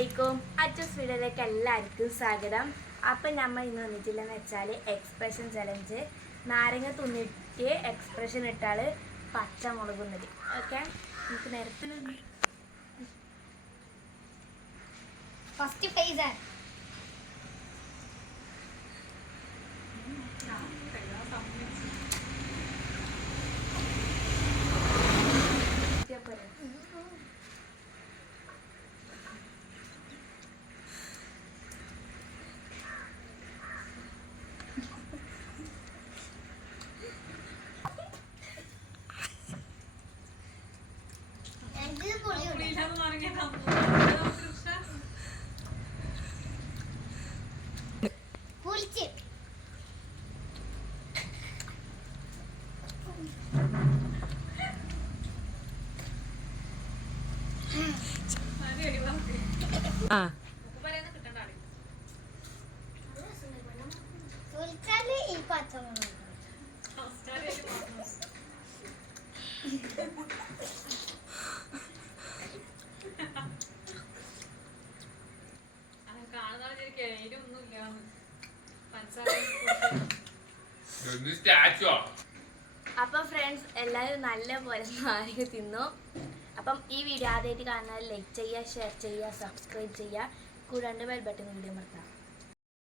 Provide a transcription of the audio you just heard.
അസ്സലാമലൈക്കും. അച്ചൂസ് വീഡിയോയിലേക്ക് എല്ലാവർക്കും സ്വാഗതം. അപ്പം നമ്മൾ ഇന്ന് വന്നിട്ടില്ലെന്ന് വെച്ചാൽ എക്സ്പ്രഷൻ ചലഞ്ച്. നാരങ്ങ തുന്നിട്ട് എക്സ്പ്രഷൻ ഇട്ടാൽ പച്ചമുളക് മതി. ഓക്കെ, നമുക്ക് നേരത്തെ ഫസ്റ്റ് ഫേസ് ആണ്. ഈ പച്ചമുളക് അപ്പം ഫ്രണ്ട്സ് എല്ലാവരും നല്ല പോലെ നാരങ്ങ തിന്നു. അപ്പം ഈ വീഡിയോ ആദ്യമായിട്ട് കാണാൻ ലൈക്ക് ചെയ്യുക, ഷെയർ ചെയ്യുക, സബ്സ്ക്രൈബ് ചെയ്യുക, കൂടാണ്ട് ബെൽ ബട്ടൺ വീഡിയോ മറക്കാം.